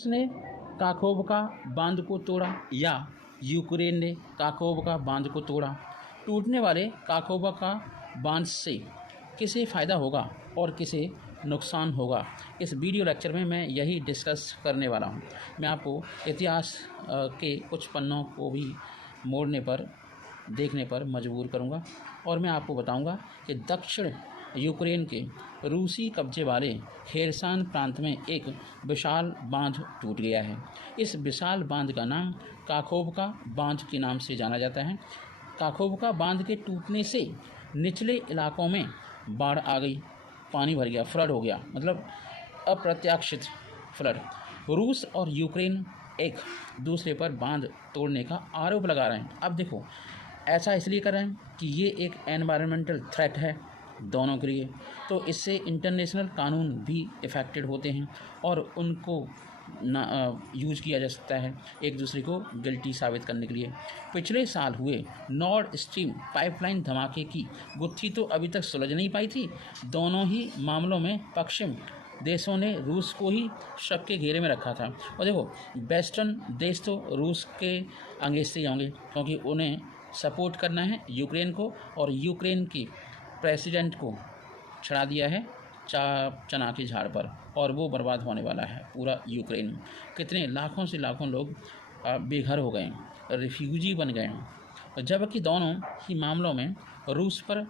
उसने काकोवका बांध को तोड़ा या यूक्रेन ने काकोवका बांध को तोड़ा। टूटने वाले काकोवका बांध से किसे फ़ायदा होगा और किसे नुकसान होगा, इस वीडियो लेक्चर में मैं यही डिस्कस करने वाला हूँ। मैं आपको इतिहास के कुछ पन्नों को भी मोड़ने पर देखने पर मजबूर करूँगा और मैं आपको बताऊँगा कि दक्षिण यूक्रेन के रूसी कब्जे वाले खेरसान प्रांत में एक विशाल बांध टूट गया है। इस विशाल बांध का नाम काकोवका बांध के नाम से जाना जाता है। काकोवका बांध के टूटने से निचले इलाकों में बाढ़ आ गई, पानी भर गया, फ्लड हो गया, मतलब अप्रत्याशित फ्लड। रूस और यूक्रेन एक दूसरे पर बांध तोड़ने का आरोप लगा रहे हैं। अब देखो, ऐसा इसलिए कर रहे हैं कि ये एक एनवायरमेंटल थ्रेट है दोनों के लिए, तो इससे इंटरनेशनल कानून भी इफ़ेक्टेड होते हैं और उनको यूज़ किया जा सकता है एक दूसरे को गिल्टी साबित करने के लिए। पिछले साल हुए नॉर्ड स्ट्रीम पाइपलाइन धमाके की गुत्थी तो अभी तक सुलझ नहीं पाई थी। दोनों ही मामलों में पश्चिम देशों ने रूस को ही शक के घेरे में रखा था। और देखो, वेस्टर्न देश तो रूस के अगेंस्ट ही होंगे क्योंकि उन्हें सपोर्ट करना है यूक्रेन को, और यूक्रेन की प्रेसिडेंट को चढ़ा दिया है चना के झाड़ पर और वो बर्बाद होने वाला है पूरा यूक्रेन। कितने लाखों से लाखों लोग बेघर हो गए, रिफ्यूजी बन गए, जबकि दोनों ही मामलों में रूस पर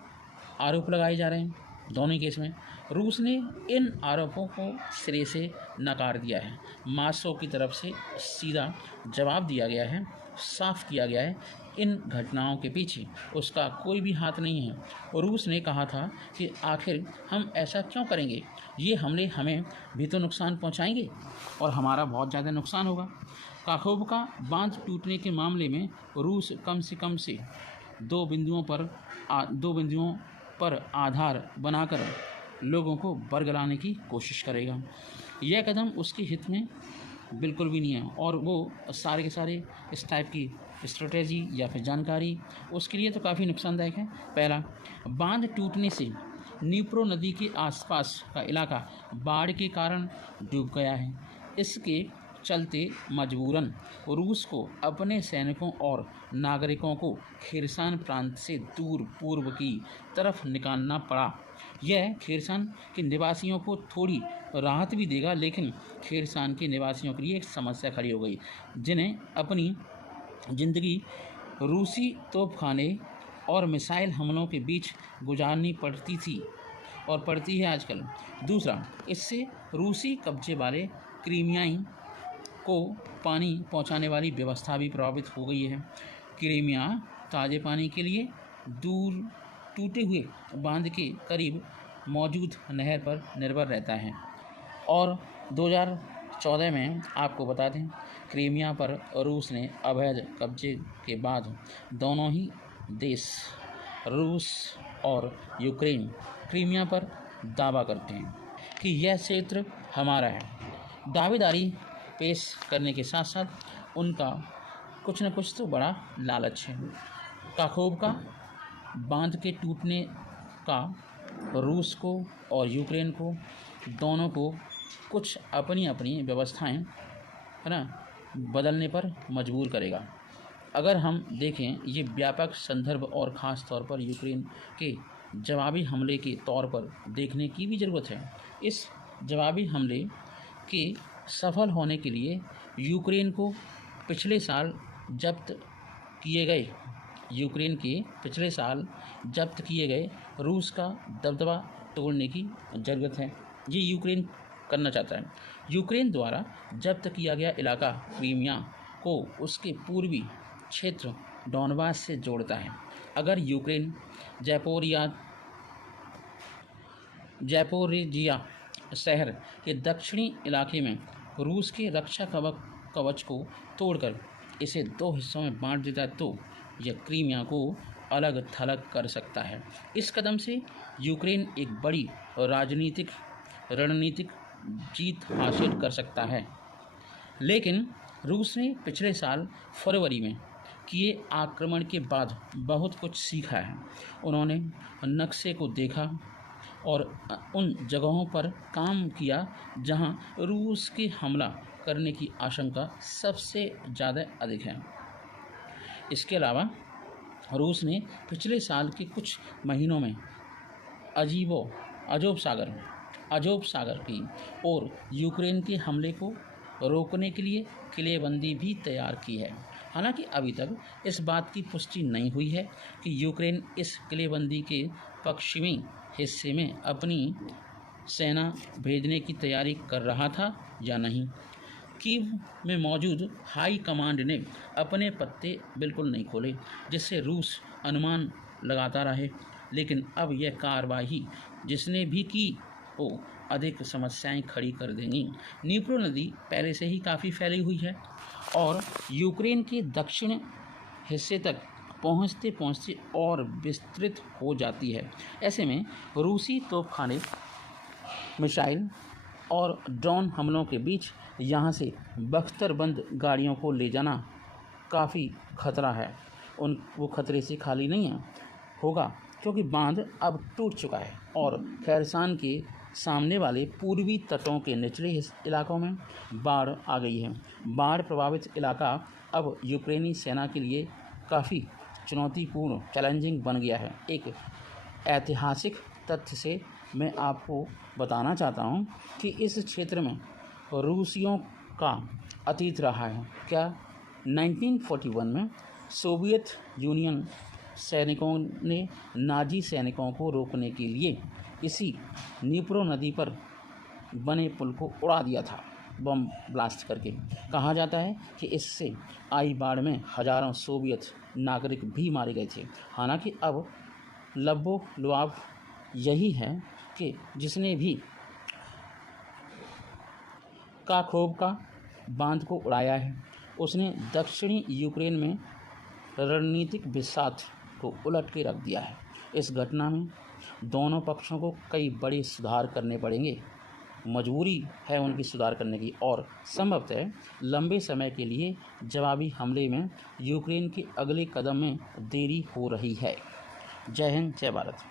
आरोप लगाए जा रहे हैं। दोनों केस में रूस ने इन आरोपों को सिरे से नकार दिया है। मास्को की तरफ से सीधा जवाब दिया गया है, साफ किया गया है इन घटनाओं के पीछे उसका कोई भी हाथ नहीं है। रूस ने कहा था कि आखिर हम ऐसा क्यों करेंगे, ये हमले हमें भी तो नुकसान पहुंचाएंगे और हमारा बहुत ज़्यादा नुकसान होगा। काकोवका बांध टूटने के मामले में रूस कम से दो बिंदुओं पर आधार बनाकर लोगों को बरगलाने की कोशिश करेगा। यह कदम उसके हित में बिल्कुल भी नहीं है और वो सारे के सारे इस टाइप की स्ट्रेटेजी या फिर जानकारी उसके लिए तो काफ़ी नुकसानदायक है। पहला, बांध टूटने से नीप्रो नदी के आसपास का इलाका बाढ़ के कारण डूब गया है। इसके चलते मजबूरन रूस को अपने सैनिकों और नागरिकों को खेरसान प्रांत से दूर पूर्व की तरफ निकालना पड़ा। यह खेरसान के निवासियों को थोड़ी राहत भी देगा, लेकिन खेरसान के निवासियों के लिए एक समस्या खड़ी हो गई, जिन्हें अपनी ज़िंदगी रूसी तोपखाने और मिसाइल हमलों के बीच गुजारनी पड़ती थी और पड़ती है आजकल। दूसरा, इससे रूसी कब्जे वाले क्रीमियाई को पानी पहुंचाने वाली व्यवस्था भी प्रभावित हो गई है। क्रीमिया ताज़े पानी के लिए दूर टूटे हुए बांध के करीब मौजूद नहर पर निर्भर रहता है और 2014 में आपको बता दें, क्रीमिया पर रूस ने अवैध कब्जे के बाद दोनों ही देश रूस और यूक्रेन क्रीमिया पर दावा करते हैं कि यह क्षेत्र हमारा है। दावेदारी पेश करने के साथ साथ उनका कुछ न कुछ तो बड़ा लालच है। काकोवका बांध के टूटने का रूस को और यूक्रेन को दोनों को कुछ अपनी अपनी व्यवस्थाएं है ना बदलने पर मजबूर करेगा। अगर हम देखें, ये व्यापक संदर्भ और ख़ास तौर पर यूक्रेन के जवाबी हमले के तौर पर देखने की भी ज़रूरत है। इस जवाबी हमले के सफल होने के लिए यूक्रेन को पिछले साल जब्त किए गए रूस का दबदबा तोड़ने की ज़रूरत है। ये यूक्रेन करना चाहता है। यूक्रेन द्वारा जब्त किया गया इलाका क्रीमिया को उसके पूर्वी क्षेत्र डॉनबास से जोड़ता है। अगर यूक्रेन ज़ैपोरिजिया शहर के दक्षिणी इलाके में रूस के रक्षा कवच को तोड़कर इसे दो हिस्सों में बांट देता है तो यह क्रीमिया को अलग थलग कर सकता है। इस कदम से यूक्रेन एक बड़ी रणनीतिक जीत हासिल कर सकता है। लेकिन रूस ने पिछले साल फरवरी में किए आक्रमण के बाद बहुत कुछ सीखा है। उन्होंने नक्शे को देखा और उन जगहों पर काम किया जहां रूस के हमला करने की आशंका सबसे ज़्यादा अधिक है। इसके अलावा रूस ने पिछले साल के कुछ महीनों में अजोब सागर की और यूक्रेन के हमले को रोकने के लिए किलेबंदी भी तैयार की है। हालांकि अभी तक इस बात की पुष्टि नहीं हुई है कि यूक्रेन इस किलेबंदी के पश्चिमी हिस्से में अपनी सेना भेजने की तैयारी कर रहा था या नहीं। कीव में मौजूद हाई कमांड ने अपने पत्ते बिल्कुल नहीं खोले, जिससे रूस अनुमान लगाता रहे। लेकिन अब यह कार्रवाई जिसने भी की वो अधिक समस्याएं खड़ी कर देंगी। नीप्रो नदी पहले से ही काफ़ी फैली हुई है और यूक्रेन के दक्षिण हिस्से तक पहुंचते पहुंचते और विस्तृत हो जाती है। ऐसे में रूसी तोपखाने, मिसाइल और ड्रोन हमलों के बीच यहाँ से बख्तरबंद गाड़ियों को ले जाना काफ़ी खतरा है। वो खतरे से खाली नहीं होगा, क्योंकि बांध अब टूट चुका है और खैरसान के सामने वाले पूर्वी तटों के निचले इलाकों में बाढ़ आ गई है। बाढ़ प्रभावित इलाका अब यूक्रेनी सेना के लिए काफ़ी चुनौतीपूर्ण, चैलेंजिंग बन गया है। एक ऐतिहासिक तथ्य से मैं आपको बताना चाहता हूं कि इस क्षेत्र में रूसियों का अतीत रहा है। क्या 1941 में सोवियत यूनियन सैनिकों ने नाजी सैनिकों को रोकने के लिए इसी नीप्रो नदी पर बने पुल को उड़ा दिया था, बम ब्लास्ट करके। कहा जाता है कि इससे आई बाढ़ में हजारों सोवियत नागरिक भी मारे गए थे। हालांकि अब लब्बो लुआब यही है कि जिसने भी काखोवका बांध को उड़ाया है उसने दक्षिणी यूक्रेन में रणनीतिक बिसात को उलट के रख दिया है। इस घटना में दोनों पक्षों को कई बड़े सुधार करने पड़ेंगे। मजबूरी है उनकी सुधार करने की और संभवतः लंबे समय के लिए जवाबी हमले में यूक्रेन के अगले कदम में देरी हो रही है। जय हिंद, जय भारत।